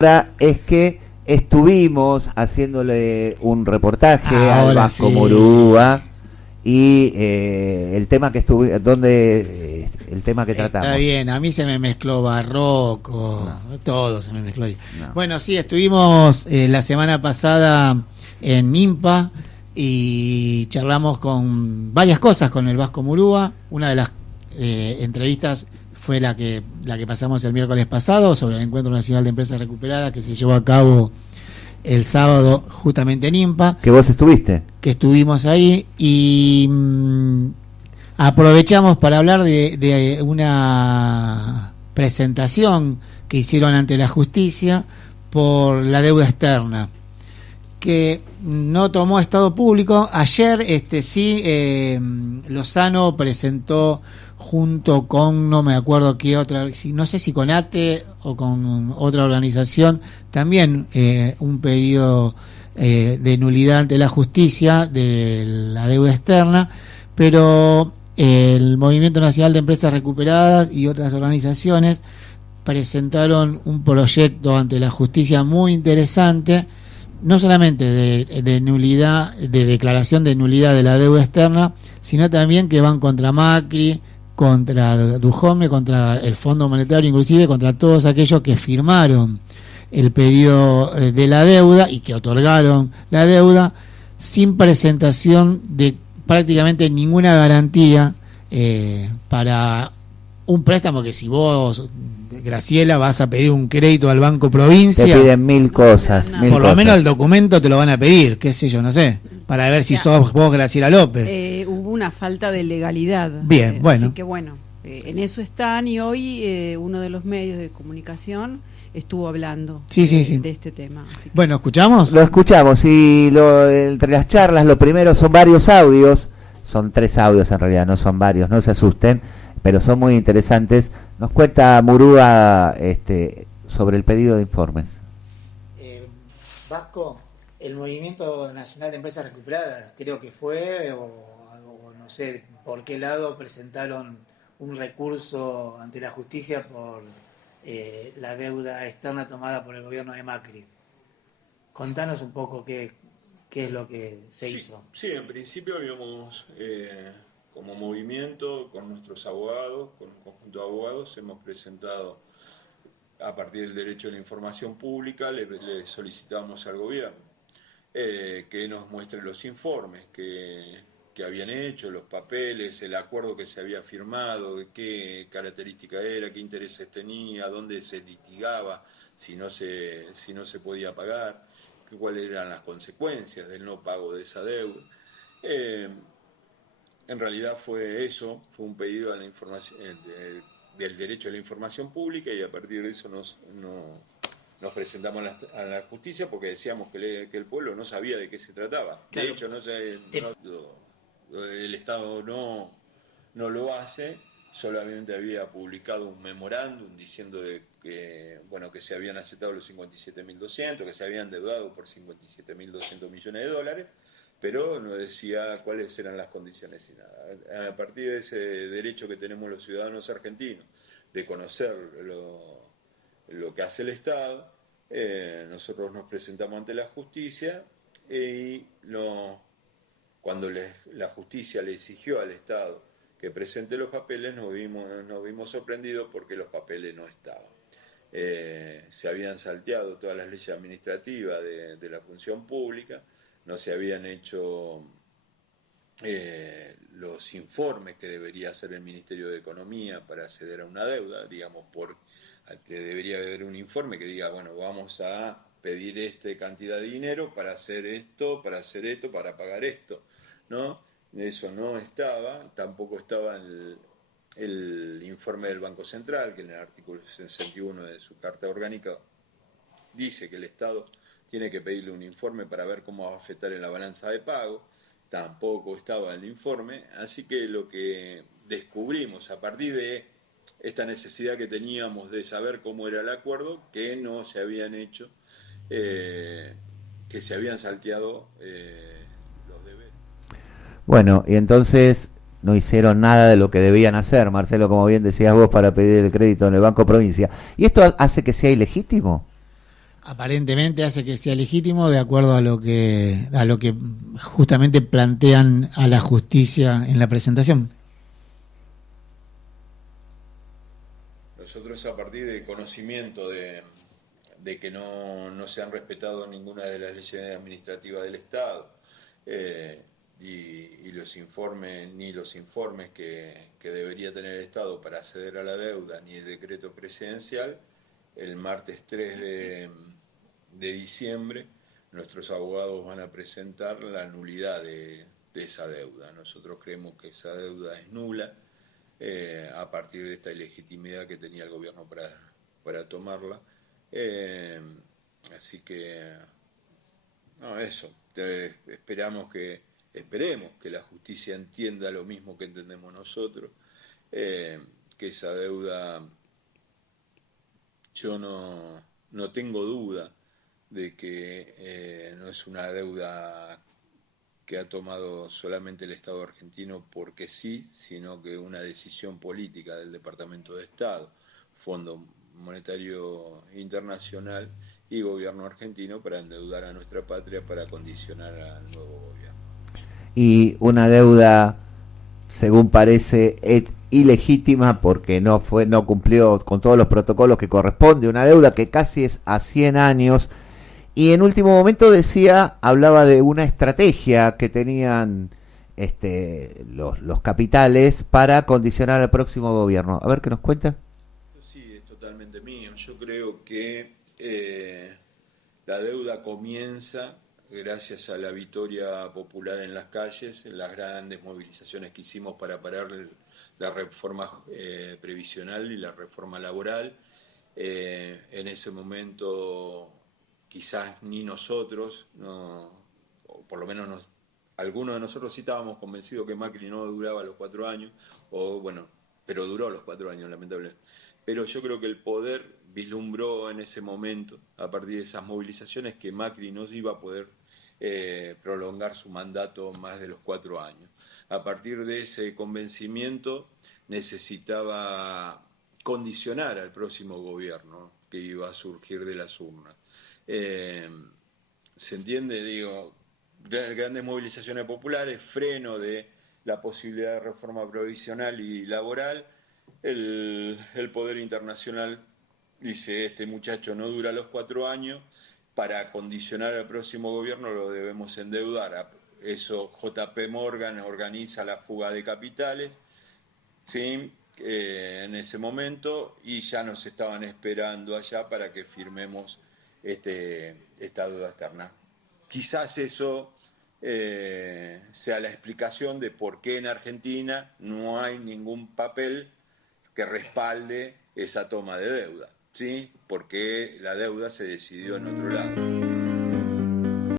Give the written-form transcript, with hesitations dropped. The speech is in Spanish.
Ahora es que estuvimos haciéndole un reportaje al Ahora Vasco sí. Murúa y el tema que el tema que tratamos. Está bien, a mí se me mezcló barroco, todo se me mezcló ahí. No. Bueno, sí, estuvimos la semana pasada en Nimpa y charlamos con varias cosas con el Vasco Murúa. Una de las entrevistas fue la que pasamos el miércoles pasado sobre el Encuentro Nacional de Empresas Recuperadas que se llevó a cabo el sábado justamente en Nimpa. ¿Que vos estuviste? Que estuvimos ahí y aprovechamos para hablar de una presentación que hicieron ante la justicia por la deuda externa, que no tomó estado público. Ayer Lozano presentó junto con, no me acuerdo qué otra, no sé si con ATE o con otra organización, también un pedido de nulidad ante la justicia de la deuda externa, pero el Movimiento Nacional de Empresas Recuperadas y otras organizaciones presentaron un proyecto ante la justicia muy interesante, no solamente de nulidad, de declaración de nulidad de la deuda externa, sino también que van contra Macri, contra Dujovne, contra el Fondo Monetario, inclusive contra todos aquellos que firmaron el pedido de la deuda y que otorgaron la deuda sin presentación de prácticamente ninguna garantía para un préstamo. Que si vos, Graciela, vas a pedir un crédito al Banco Provincia, Te piden mil cosas. No. por lo menos el documento te lo van a pedir, qué sé yo, no sé, para ver si sos vos, Graciela López. Hubo una falta de legalidad. Bien, bueno. Así que bueno, en eso están, y hoy uno de los medios de comunicación estuvo hablando Sí. de este tema. Así que Bueno, ¿escuchamos? Lo escuchamos y entre las charlas, lo primero son varios audios, son 3 audios en realidad, no son varios, no se asusten, pero son muy interesantes. Nos cuenta Murúa sobre el pedido de informes. Vasco, el Movimiento Nacional de Empresas Recuperadas, creo que fue, o no sé por qué lado, presentaron un recurso ante la justicia por la deuda externa tomada por el gobierno de Macri. Contanos un poco qué es lo que se hizo. Sí, en principio habíamos, como movimiento, con nuestros abogados, con un conjunto de abogados, hemos presentado, a partir del derecho a la información pública, le solicitamos al gobierno que nos muestre los informes que habían hecho, los papeles, el acuerdo que se había firmado, de qué característica era, qué intereses tenía, dónde se litigaba, si no se podía pagar, cuáles eran las consecuencias del no pago de esa deuda. En realidad fue eso, fue un pedido a la información, del derecho a la información pública, y a partir de eso nos presentamos a la justicia porque decíamos que el pueblo no sabía de qué se trataba. Claro. De hecho, el Estado no lo hace, solamente había publicado un memorándum diciendo que se habían aceptado los 57.200, que se habían deudado por 57.200 millones de dólares, pero no decía cuáles eran las condiciones y nada. A partir de ese derecho que tenemos los ciudadanos argentinos de conocer lo que hace el Estado, nosotros nos presentamos ante la justicia y cuando la justicia le exigió al Estado que presente los papeles, nos vimos sorprendidos porque los papeles no estaban. Se habían salteado todas las leyes administrativas de la función pública, no se habían hecho los informes que debería hacer el Ministerio de Economía para acceder a una deuda, digamos, que debería haber un informe que diga, bueno, vamos a pedir esta cantidad de dinero para hacer esto, para pagar esto, ¿no? Eso no estaba, tampoco estaba el informe del Banco Central, que en el artículo 61 de su Carta Orgánica dice que el Estado tiene que pedirle un informe para ver cómo va a afectar en la balanza de pago. Tampoco estaba el informe, así que lo que descubrimos a partir de esta necesidad que teníamos de saber cómo era el acuerdo, que no se habían hecho, que se habían salteado los deberes. Bueno, y entonces no hicieron nada de lo que debían hacer, Marcelo, como bien decías vos, para pedir el crédito en el Banco Provincia. ¿Y esto hace que sea ilegítimo? aparentemente hace que sea legítimo de acuerdo a lo que justamente plantean a la justicia en la presentación. Nosotros, a partir del conocimiento de que no se han respetado ninguna de las leyes administrativas del Estado, y los informes, ni los informes que debería tener el Estado para acceder a la deuda, ni el decreto presidencial, el martes 3 de diciembre nuestros abogados van a presentar la nulidad de esa deuda. Nosotros creemos que esa deuda es nula, a partir de esta ilegitimidad que tenía el gobierno para tomarla. Así que, no, eso. Esperemos que la justicia entienda lo mismo que entendemos nosotros, que esa deuda, yo no tengo duda de que no es una deuda que ha tomado solamente el Estado argentino porque sí, sino que una decisión política del Departamento de Estado, Fondo Monetario Internacional y Gobierno argentino para endeudar a nuestra patria, para condicionar al nuevo gobierno. Y una deuda, según parece, ilegítima porque no cumplió con todos los protocolos que corresponde, una deuda que casi es a 100 años. Y en último momento hablaba de una estrategia que tenían los capitales para condicionar al próximo gobierno. A ver qué nos cuenta. Sí, es totalmente mío. Yo creo que la deuda comienza gracias a la victoria popular en las calles, en las grandes movilizaciones que hicimos para parar la reforma previsional y la reforma laboral. En ese momento quizás ni nosotros, o por lo menos algunos de nosotros sí estábamos convencidos que Macri no duraba los 4 años, pero duró los 4 años, lamentablemente. Pero yo creo que el poder vislumbró en ese momento, a partir de esas movilizaciones, que Macri no iba a poder prolongar su mandato más de los 4 años. A partir de ese convencimiento necesitaba condicionar al próximo gobierno que iba a surgir de las urnas. ¿Se entiende? Digo, grandes movilizaciones populares, freno de la posibilidad de reforma provisional y laboral. El poder internacional dice, este muchacho no dura los 4 años, para condicionar al próximo gobierno lo debemos endeudar. Eso JP Morgan organiza la fuga de capitales, ¿sí? En ese momento, y ya nos estaban esperando allá para que firmemos esta deuda externa. Quizás eso sea la explicación de por qué en Argentina no hay ningún papel que respalde esa toma de deuda, ¿sí? Porque la deuda se decidió en otro lado.